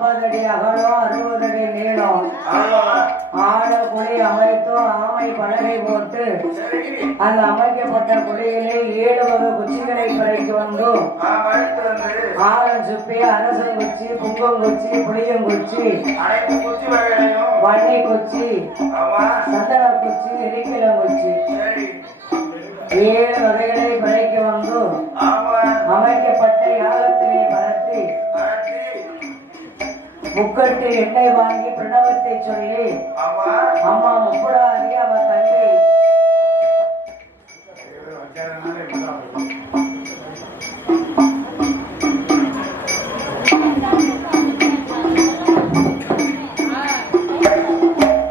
50 அடி அகலம் 60 அடி நீளம் ஆட குழி அமைத்து ஆமை பலகை போட்டு அந்த அமைக்கப்பட்ட குழியிலே 7 வகை குச்சிகளை படைத்து வந்து ஆரம் சுப்பி அரசன் குச்சி குங்குங்குச்சி புளியங்குச்சி வன்னி குச்சி சந்தன குச்சி எரிக்கிழங்குச்சி 7 வகைகளை படைக்க வந்து அமைக்கப்பட்ட யாகத்தினை வளர்த்தி முக்கட்டு எண்ணெய் வாங்கி பிரணவத்தை சொல்லி அம்மா முப்புடாதி அவன் தங்கை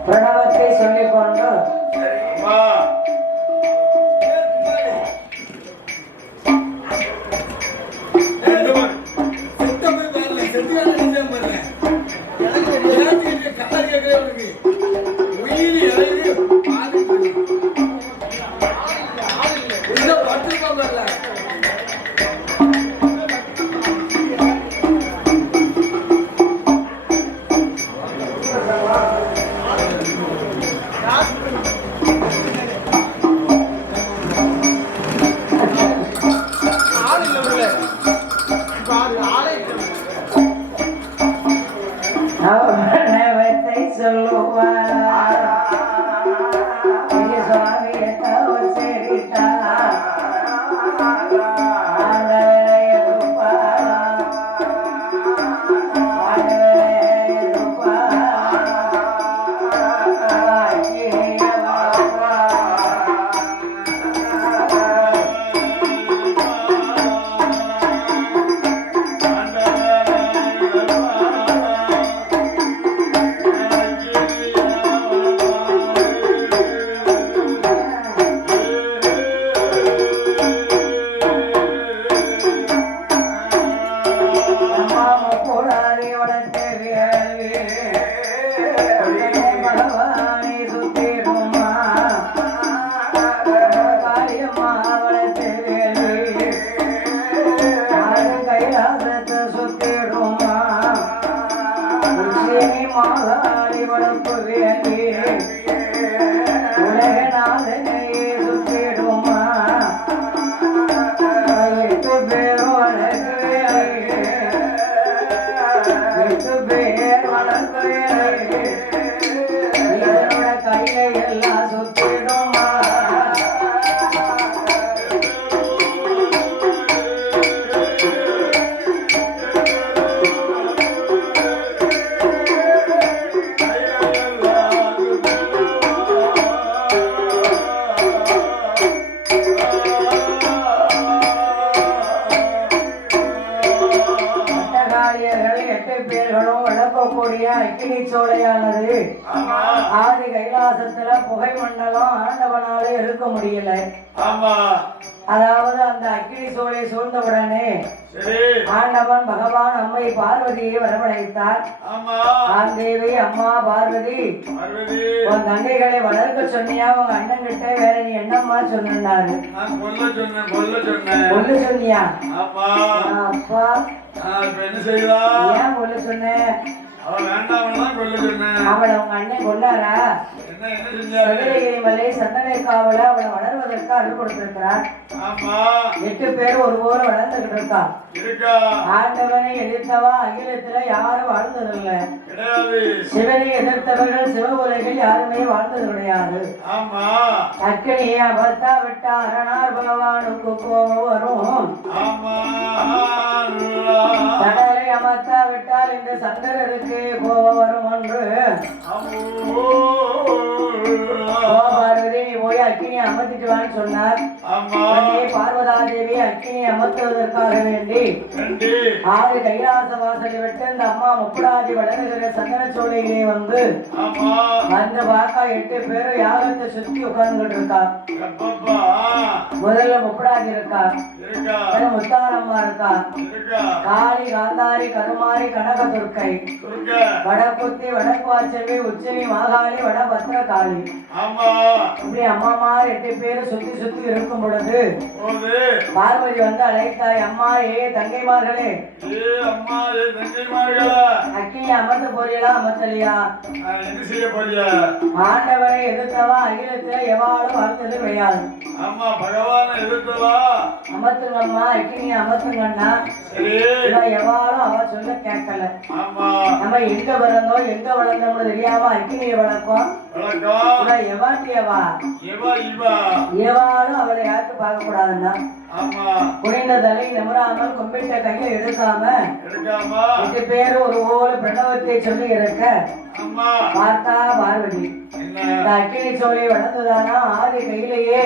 பிரணவத்தை சொல்லிக் கொண்டு அக்கினி சோலையானது ஆதி கைலாசத்துல புகை மண்டலம் ஆண்டவனாலே இருக்க முடியல. அதாவது அந்த அக்கினி சோலை சூழ்ந்தவுடனே ஆண்டவன் பகவான் அம்மை பார்வதியை வரவழைத்தார். தேவி அம்மா பார்வதி உன் தங்கைகளை வளர்க்க சொன்னியா, உங்க அண்ணன் கிட்ட வேற நீ என்னம்மா சொன்னாரு? கொல்ல சொன்னியா? அப்பா ஏன் கொல்ல சொன்ன? அவளை உங்க அண்ணன் கொண்டாரா? சதுரகிரி மலை சந்தனை காவல அவளை வளர்வதற்கு அருள் கொடுத்திருக்கிறார். 8 பேர் ஒரு ஊர் வளர்ந்துகிட்டு இருக்கா. ஆண்டவனை எதிர்த்தவா அகிலத்துல யாரும் வாழ்ந்ததில்லை. சிவனை எதிர்த்தவர்கள் சிவ உலகில் யாருமே வாழ்ந்தது கிடையாது. அக்கினியை அபத்தா விட்டா அரணார் பகவானுக்கு கோபம் வரும். கடலை அமர்த்தா விட்டால் இந்த சங்கரருக்கு கோபம் வரும் என்று பார்வதி நீ போய் அக்கினி அமர்த்திட்டு வான்னு சொன்னார். பார்வதா தேவி அக்கினி அமர்த்துவதற்காக வேண்டி 6 கைலாச வாசலை விட்டு இந்த அம்மா முப்படாதி வளர்கிற சந்தன சோலையிலே வந்து அந்த பாக்கா 8 பேரும் யாகத்தை சுத்தி உட்கார்ந்துட்டு இருக்கா. முதல்ல முப்படாதி இருக்கா, முத்தாரம்மா இருக்கா, காளி காந்தாரி கருமாரி கனக துர்க்கை, வடக்குத்தி வடக்குவாச்சவி உச்சினி மாகாளி வடபத்திர காளி, இப்படி அம்மா அம்மாமார் 8 பேர் சுத்தி சுத்தி இருக்கும் பொழுது பார்வதி வந்து அழைத்தாய். அம்மா தங்கைமார்களே, அக்கினி அமர்த்த போறீங்களா அமர்த்தலையா? என்ன செய்ய போறியா? ஆண்டவரை எதிர்த்தவா அகிலத்துல எவாலும் வாழ்ந்தது கிடையாது. ஆமா, பகவான எதிர்த்தவா அமர்த்துங்கம்மா, அக்கினி அமர்த்துங்கண்ணா. எவாலும் அவ சொல்ல கேட்கல. நம்ம எங்க பிறந்தோம் எங்க வளர்ந்தோம்னு தெரியாம அக்கினியை வளர்ப்போம். எவாட்டியவா எவாலும் அவளை யாருக்கு பார்க்க கூடாதுன்னா குனிந்த தலை நிமிராமல் கும்பிட்ட கையை எடுக்காம 8 பேர் ஒரு ஓல பிரணவத்தை சொல்லி இருக்க பார்த்தா பார்வதி அக்கினி சோலை வளர்ந்துதானா ஆதி கையிலேயே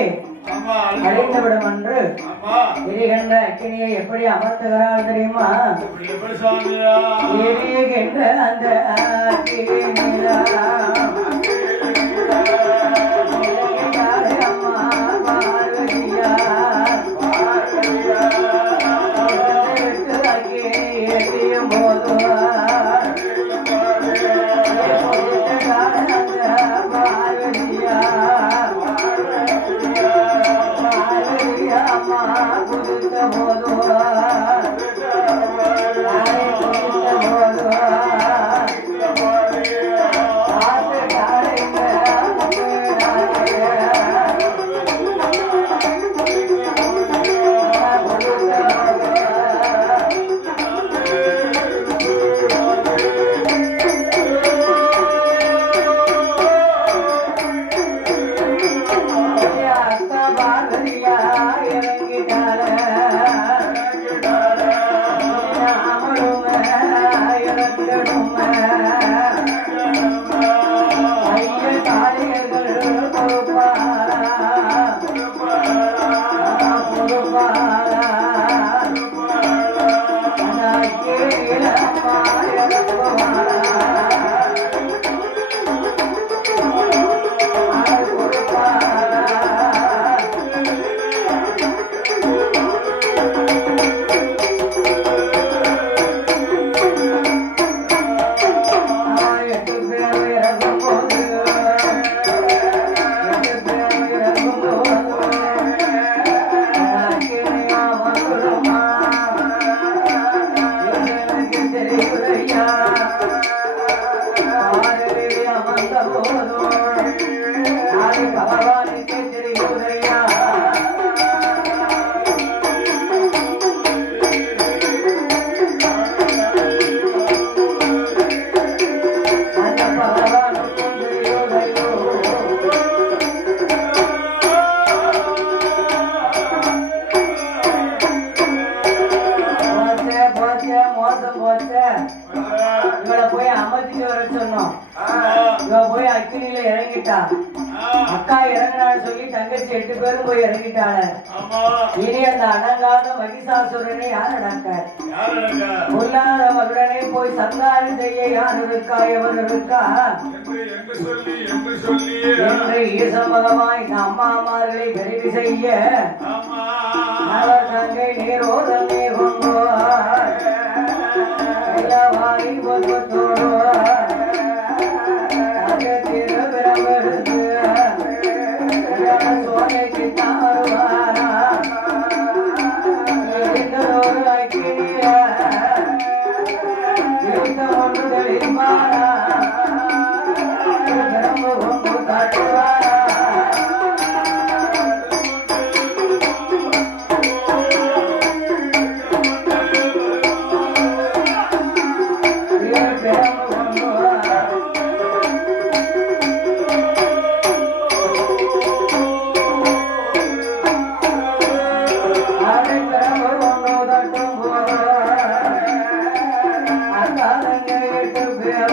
அழிந்துவிடும் என்று எரிகின்ற அக்கினியை எப்படி அமர்த்துகிறாள் தெரியுமா? எரிகின்ற அந்த அம்மா பார்வதியா எரியும் போது பார்வதியா அம்மா குதித்த போது இவளை போய் அமர்த்திட்டு வர சொன்னோம். இவ போய் அக்கினியில இறங்கிட்டா. அக்கா இறங்கினான்னு சொல்லி தங்கச்சி 8 பேரும் போய் இறங்கிட்டாள. இனி அந்த அடங்காத மகிஷாசுரனை யார் அடக்க? பொல்லாத மகனே போய் சங்காரம் செய்ய யார் இருக்கா எவர் இருக்கா என்று ஈசமகமாய் இந்த அம்மாமார்களை விரைவு செய்ய அவர் தங்கை நீரோதல் நீர் கொண்டோர் வாரி பொறுத்தோடு திருபிரமெடுத்து சோலைக்கு தாருவாரா இருந்ததொரு அக்கினிய இருந்த ஒன்றுகளில் மாறா பிரம்ம கொண்டு காட்டுவாரா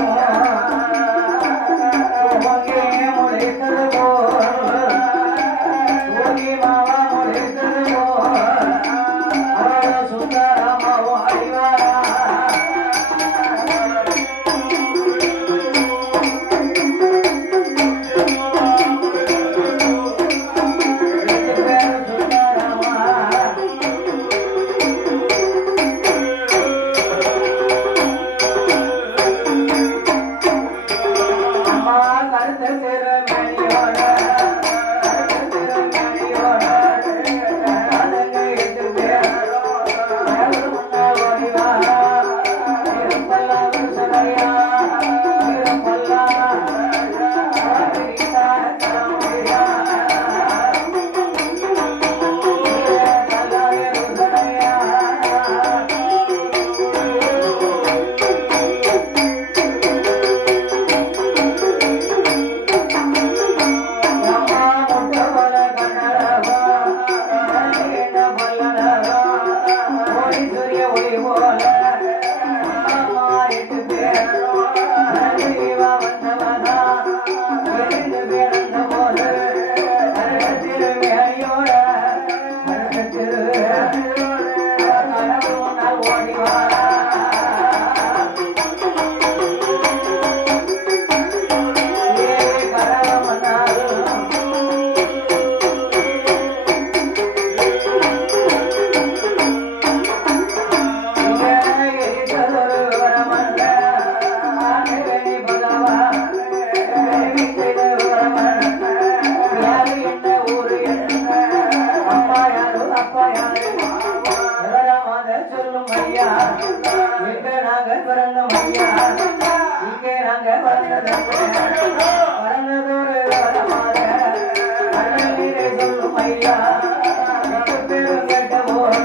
I வளர்ந்ததொரு வரமாக அண்ணன் நீரை சொல்லும் ஐயா பேரும் கேட்ட போது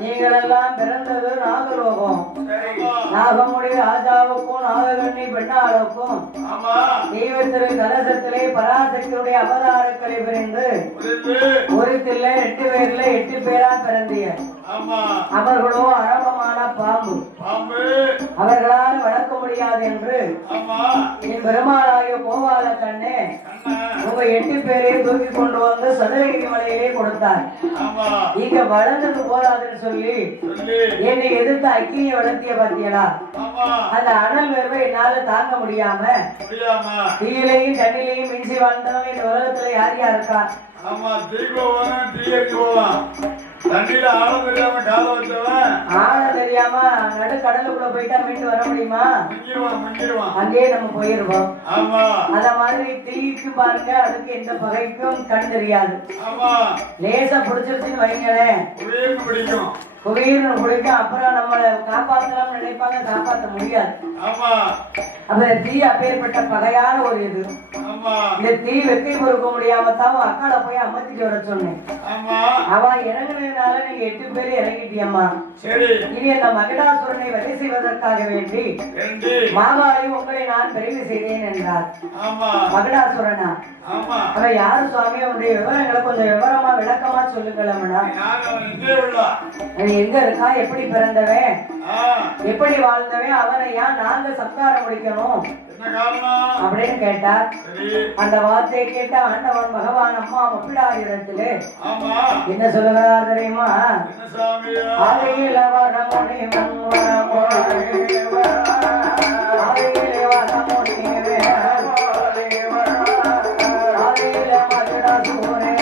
நீங்களெல்லாம் பிறந்தது நாகலோகம். நாகமுடி ராஜாவுக்கும் நாககண்ணி பெண்ணாளுக்கும் தெய்வத்திரு கலசத்திலே பராசக்தியுடைய அவதாரங்களை பிரிந்து ஒரு தில்லை 8 பேர்ல 8 பேரா பிறந்திய அவர்களோ அரபமான பாம்பு. அவர்களால் வளர்க்க முடியாது என்று என் பெருமாளாகிய கோபால கண்ணே உங்க 8 பேரையும் தூக்கி கொண்டு வந்து சதுரகிரி மலையிலே கொடுத்தார். இங்க வளர்ந்தது போதாதுன்னு சொல்லி என்னை எதிர்த்து அக்கினியை வளர்த்திய பாத்தீங்களா? அந்த அனல் வேர்வை என்னால தாங்க முடியாம தீயிலையும் தண்ணிலையும் மிஞ்சி வாழ்ந்தவங்க இந்த உலகத்துல யார் யார் இருக்கா? தண்ணியில ஆழம் தெரியாம கால வச்சவன் ஆழம் தெரியாம நடுக்கடலுக்குள்ள போயிட்டா மீண்டு வர முடியுமா? அங்கேயே நம்ம போயிருவோம். அத மாதிரி தீக்கு பாருங்க, அதுக்கு எந்த பகைக்கும் கண் தெரியாது. லேசா பிடிச்சிருச்சுன்னு வைங்களேன், பிடிக்கும் குளிர்னு பிடிக்கும். அப்புறம் நம்மளை காப்பாற்றலாம் நினைப்பாங்க, காப்பாற்ற முடியாது. அப்ப தீ அப்பேற்பட்ட பகையான ஒரு இது. இந்த தீ வெற்றி பொறுக்க முடியாம தான் அக்கால போய் அமர்த்திட்டு வர சொன்னேன். அவ இறங்குனதுனால நீங்க 8 பேர் இறங்கிட்டியம்மா. இனி அந்த மகிடாசுரனை வரை செய்வதற்காக வேண்டி மாகாளி உங்களை நான் பிரிவு செய்தேன் என்றார். மகிடாசுரனா? அவ யாரு சுவாமி? அவனுடைய விவரங்களை கொஞ்சம் விவரமா விளக்கமா சொல்லுங்களா? எங்க இருக்கா? எப்படி பிறந்தவன்? எப்படி வாழ்ந்தவன்? அவனை ஏன் நாங்க சம்காரம் முடிக்கணும் அப்படின்னு கேட்டார். அந்த வார்த்தையை கேட்ட ஆண்டவன் பகவான் அம்மா முப்பிடாரிடத்திலே என்ன சொல்லுகிறார் தெரியுமா? ஆதையில வரமுனிவன் ஆதையிலே வரமுனிவே ஆதையில மகிடாசூரே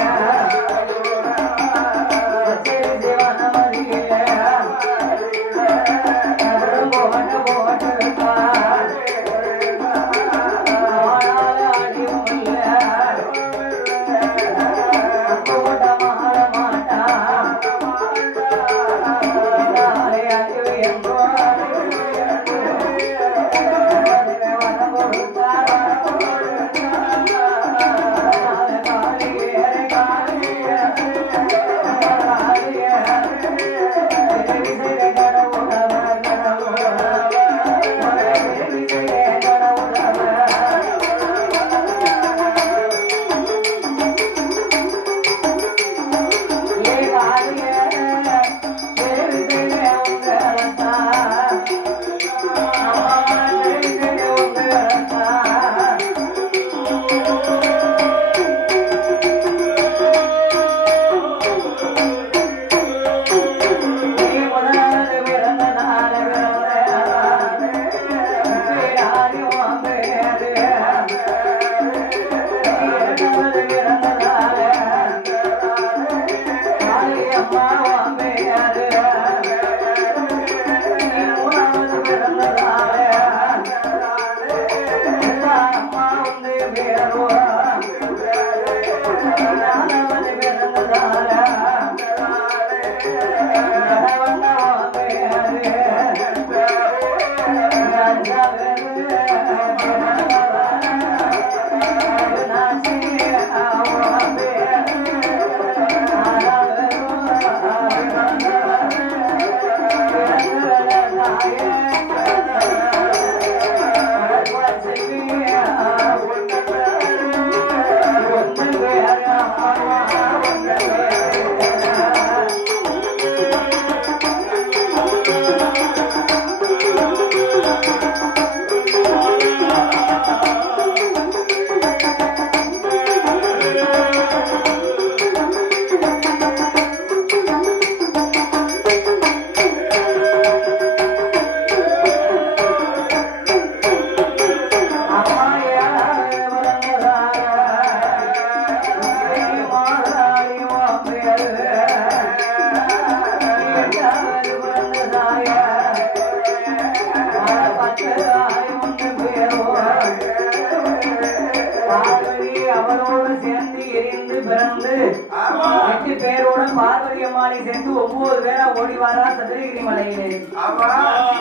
பிறந்து 8 பேரோட பார்வதி அம்மானை சேர்ந்து 9 பேரா ஓடி வாரா சதுரகிரி மலையிலே.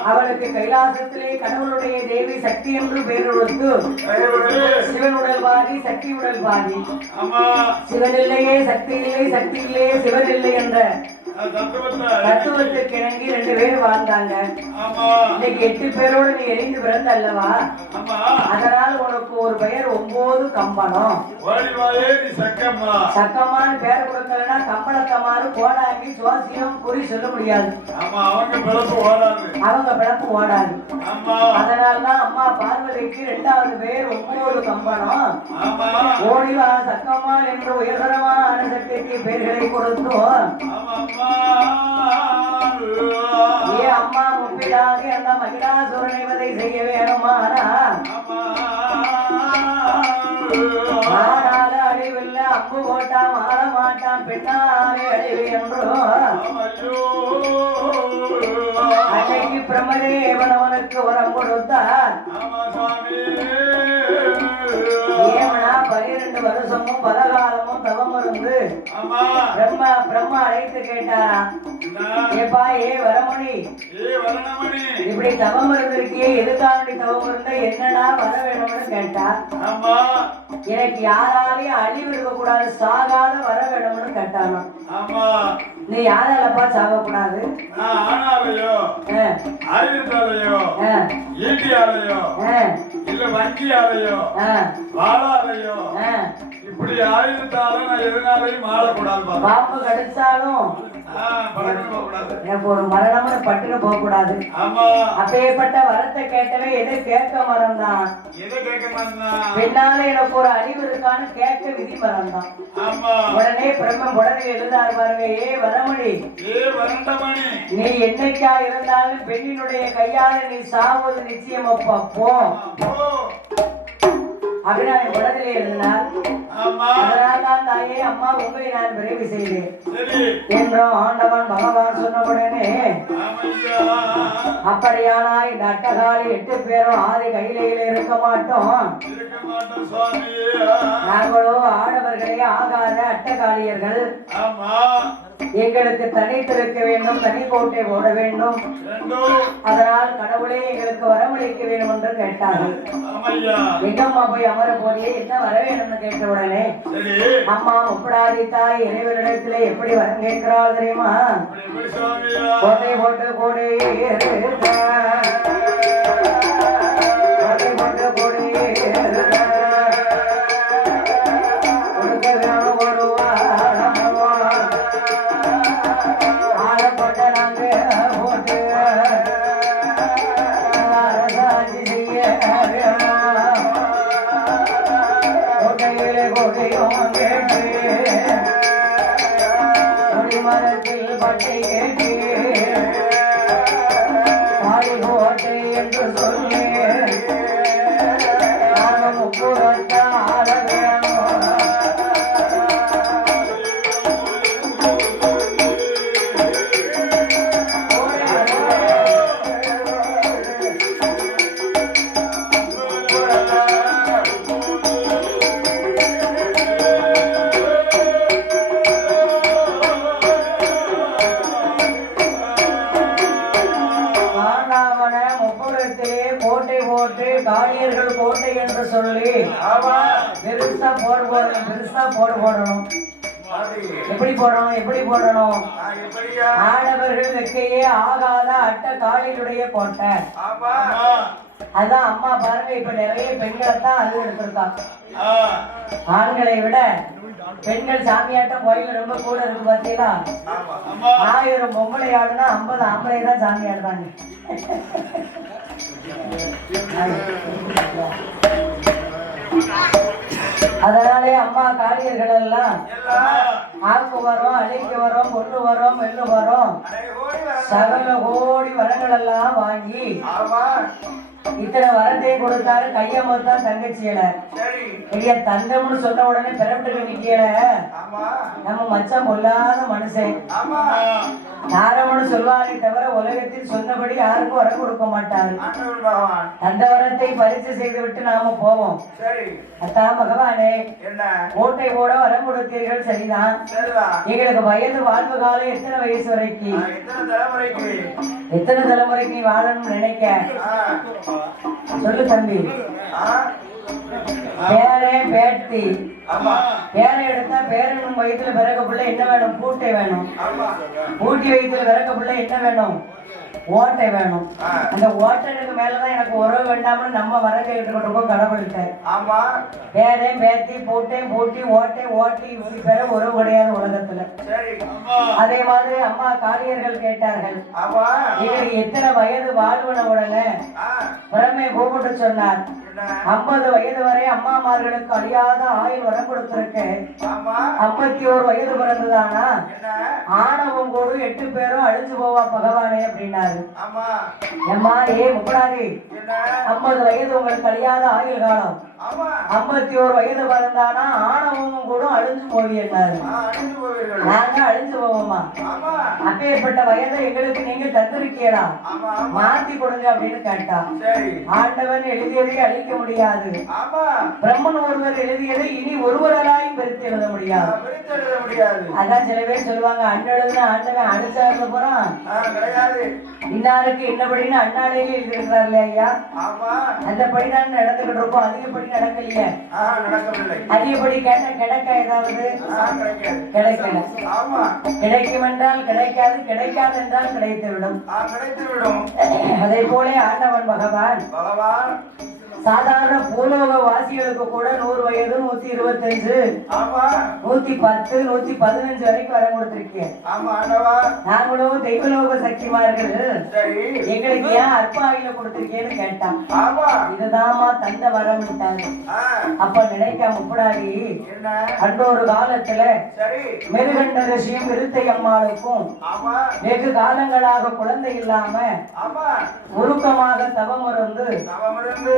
அவளுக்கு கைலாசத்திலே கடவுளுடைய தேவி சக்தி என்று பேர் கொடுத்து சிவன் உடல் பாதி சக்தி உடல் பாதி. சிவன் இல்லையே சக்தி இல்லை, சக்தி இல்லையே சிவன் இல்லை என்ற தத்துவத்துக்கு இணங்கி 2 பேர் வாழ்ந்தாங்க. இன்னைக்கு 8 பேரோடு நீ எரிந்து பிறந்த அல்லவா, அதனால் உனக்கு ஒரு பெயர் 9 கம்பனம். சக்கம்மான்னு பேர் கொடுக்கலன்னா கம்பளக்கமாறு கோடாங்கி சுவாசியம் குறி சொல்ல முடியாது, அவங்க பிழப்பு ஓடாது. அதனால்தான் அம்மா பார்வதிக்கு 2வது பெயர் 9 கம்பனம். ஓடிவா சக்கம்மா என்று உயர்தரமான சக்திக்கு பெயர்களை கொடுத்தோம். ஏ அம்மா முப்பிடாது அந்த மகிழாசுரனை வதை செய்ய வேணுமானா மாறாத அழிவில்ல அம்பு போட்டா மாற மாட்டான் பெண்ணாலே அழிவு என்றும் அன்னைக்கு பிரம்மதேவன் அவனுக்கு வரம் கொடுத்தார். ஏமனா 12 வருஷமும் பலகாலமும் தவம் இருந்து பிரம்மா அழைத்து கேட்டாரா, ஏப்பா ஏ வரமணி இப்படி தவம் இருந்திருக்கியே எதுக்காண்டி தவம் இருந்த, என்னன்னா வர வேணும்னு கேட்டா. எனக்கு யாராலையும் அழிவு இருக்க கூடாது, சாகாத வர வேணும்னு கேட்டானா. நீ யாராலப்பா சாக கூடாது, ஆனாலையோ ஆயுதத்தாலையோ ஈட்டியாலையோ இல்ல வங்கியாலையோ வாழாலையோ இப்படி ஆயுதத்தால நான் எதனாலையும் ஆளக்கூடாது. பாம்பு கடிச்சாலும் எனக்கு ஒரு மரணம்னு பட்டுன்னு போக கூடாது. அப்பேற்பட்ட வரத்தை கேட்டவே எதை கேட்க மறந்தான், பின்னால எனக்கு ஒரு அழிவு இருக்கான்னு கேட்க விதி மறந்தான். உடனே பிரம்மன் உடனே எழுதாரு பாருங்க, ஏ வரமணி நீ என்னைக்கா இருந்தாலும் பெண்ணினுடைய கையால நீ சாவது நிச்சயம் அப்பா போ அப்படின்னா என் உடனே எழுதினார். அதனால்தான் தாயே அம்மா உங்களை நான் விரைவு செய்தேன் என்றும் ஆண்டவன் பகவான் சொன்ன உடனே அப்படியானா இந்த அட்டகாலி 8 பேரும் ஆதி கையிலையில இருக்க மாட்டோம், நாங்களோ ஆடவர்களே ஆகாத அட்டகாலியர்கள், எங்களுக்கு தனித்திருக்க வேண்டும், தனி கோட்டை போட வேண்டும், அதனால் கடவுளே எங்களுக்கு வரமளிக்க வேண்டும் என்று கேட்டார்கள். எங்கம்மா போய் அமர போதே என்ன வர வேணும்னு கேட்ட உடனே அம்மா முப்படாதி தாய் இறைவனிடத்திலே எப்படி வரம் கேட்கிறாள் தெரியுமா, கோட்டை போட்டு கோடை கோட்டை போட்டு கோடை கொடுக்க வேணும் வருவா ஆளப்பட்ட நாங்க போட்டு அரசாட்சி செய்ய கோட்டையிலே கோட்டையும் கேட்டு மரத்தில் பட்டை கேட்டு பாடி கோட்டை என்று சொல்லி நானும் முப்புறத்தான் ஆள வேணும். கோட்டை போட்டு காளியர்கள் கோட்டை என்று சொல்லி பெருசா போடு போடணும், பெருசா போடு போடணும். எப்படி போடணும், எப்படி போடணும், ஆடவர்கள் வெக்கையே ஆகாத அட்ட காளியுடைய கோட்டை. அதான் அம்மா பாருங்க, இப்ப நிறைய பெண்களை தான் அது எடுத்திருக்காங்க. ஆண்களை விட பெண்கள் சாமியாட்டம் கோயில் ரொம்ப கூட இருக்கு பாத்தீங்களா. 1000 பொம்பளை ஆடுனா 50 ஆம்பளை தான் சாமி ஆடுறாங்க. அதனாலே அம்மா காளியர்கள் எல்லாம் ஆக்கு வரோம், அழிக்க வரோம், கொண்டு வரோம், வெள்ளு வரோம், சகல கோடி வரங்கள் எல்லாம் வாங்கி இத்தனை வரத்தையும் கொடுத்தாரு, கையமர்த்தா தங்கச்சியல. சரி. ஐயா தங்கம்னு சொன்ன உடனே பிறப்பிட்டு நிக்கல. ஆமா. நம்ம மச்சான் பொல்லாத மனுஷன். ஆமா. தாரம்னு சொல்வாரே தவிர உலகத்தில் சொன்னபடி யாருக்கும் வரம் கொடுக்க மாட்டாரு. ஆண்டவன் பகவான். அந்த வரத்தை பரிசு செய்து விட்டு நாம போவோம். சரி. அத்தா பகவானே, என்ன? ஓட்டை போட வரம் கொடுத்தீர்கள், சரிதான். சரிதான். எங்களுக்கு வயது வாழ்வு காலம் எத்தனை வயசு வரைக்கும், எத்தனை தலைமுறைக்கு? எத்தனை தலைமுறைக்கு நீ வாழணும்னு நினைக்க சொல்லு தம்பி. பேரே பேத்தி. ஆமா. பேரை எடுத்தா பேரனும் வயிற்றுல பிறக்க பிள்ளை என்ன வேணும்? பூட்டை வேணும். ஆமா. பூட்டி வயிற்றுல பிறக்க பிள்ளை என்ன வேணும்? ஓட்டை வேணும். அந்த ஓட்டனுக்கு மேலதான் எனக்கு உறவு வேண்டாம்னு நம்ம வர கேட்டுக்கிட்டு கடவுள்கிட்ட. ஆமா. பேரே பேத்தி, பூட்டை பூட்டி, ஓட்டை ஓட்டி, இப்படி பேர உறவு கிடையாது உலகத்துல. சரி. அதே மாதிரி அம்மா காளியர்கள் கேட்டார்கள், ஆமா. இவருக்கு எத்தனை வயது வாழ்வன உடனே பிரமை கூப்பிட்டு சொன்னார், 50 வயது வரை அம்மாமார்களுக்கு அழியாத ஆயுள் வரம் கொடுத்திருக்கேன். 51 வயது பிறந்ததானா ஆணவம் கூட 8 பேரும் அழிஞ்சு போவா பகவானே அப்படின்னாரு. எம்மா ஏ முப்படாதி, 50 வயது உங்களுக்கு அழியாத ஆயுள் காலம், 51 வயது பிறந்தானா ஆணவமும் கூட அழிஞ்சு போவீன்னாரு. நாங்க அழிஞ்சு போவோமா? அப்பேற்பட்ட வயதை எங்களுக்கு நீங்க தந்திருக்கீங்களா, மாத்தி கொடுங்க அப்படின்னு கேட்டா. ஆண்டவன் எழுதியதை அழிக்க முடியாது, பிரம்மன் ஒருவர் எழுதியதை இனி ஒருவராயும் பிரித்து எழுத முடியாது. அதான் சில பேர் சொல்லுவாங்க, அண்ணழுதுன்னு ஆண்டவன் அடிச்சா இருந்த போறான், இன்னாருக்கு இன்னபடின்னு அண்ணாலேயே எழுதிருக்கிறார் இல்லையா? அந்தபடிதான் நடந்துகிட்டு இருக்கோம். அதிகப்படி நடக்கலையே. அதிகப்படி கேட்ட கிடைக்க ஏதாவது கிடைக்கல. கிடைக்கும் என்றால் கிடைக்காது, கிடைக்காது என்றால் கிடைத்துவிடும். அதே போல ஆண்டவன் பகவான் சாதாரண பூலோக வாசிகளுக்கு கூட 100 வயது, 125, 110, 115 வரைக்கும் வரம் கொடுத்திருக்கேன். நாங்களும் தெய்வலோக சக்திமார்கள் எங்களுக்கு ஏன் அற்பாவில கொடுத்திருக்கேன்னு கேட்டான். இதுதாமா தந்த வரம் விட்டாரு. அப்ப நினைக்க முப்படாதி, அன்றொரு காலத்துல மெருகண்ட ரிஷியும் விருத்தை அம்மாளுக்கும் வெகு காலங்களாக குழந்தை இல்லாம உருக்கமாக தவம் இருந்து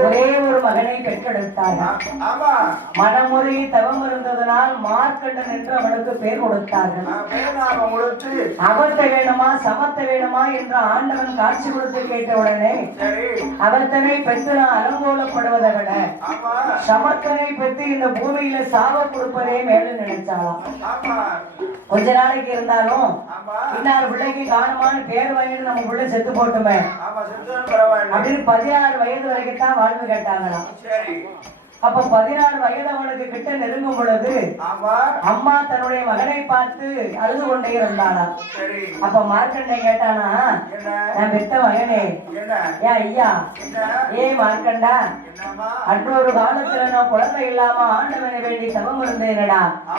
ஒரே ஒரு மகனை பெற்றெடுத்தார்கள். மனமுறை தவம் இருந்ததனால் மார்க்கண்டன் என்று அவனுக்கு பேர் கொடுத்தார்கள். அவர்த்த வேணுமா சமத்த வேணுமா என்று ஆண்டவன் காட்சி கொடுத்து கேட்டவுடனே அவர்த்தனை பெற்று நான் அலங்கோலப்படுவதை விட சமத்தனை பெற்று இந்த பூமியில சாவ கொடுப்பதே மேல நினைச்சாலாம். கொஞ்ச நாளைக்கு இருந்தாலும் இன்னார் பிள்ளைக்கு காணமான பேர் வாங்கிட்டு நம்ம பிள்ளை செத்து போட்டுமே அப்படின்னு 16 வயது வரைக்கும் தான் வாழ்வு கேட்டாங்களாம். அப்ப 16 வயது அவனுக்கு கிட்ட நெருங்கும் பொழுது அம்மா தன்னுடைய மகனை பார்த்து அழுது கொண்டே இருந்தானா. அப்ப மார்க்கண்டை கேட்டானா, நான் பெத்த மகனே, ஏன் ஐயா, ஏ மார்க்கண்டா, அன்றொரு காலத்துல நான் குழந்தை இல்லாம ஆண்டவனை வேண்டி தவம் இருந்தேனடா.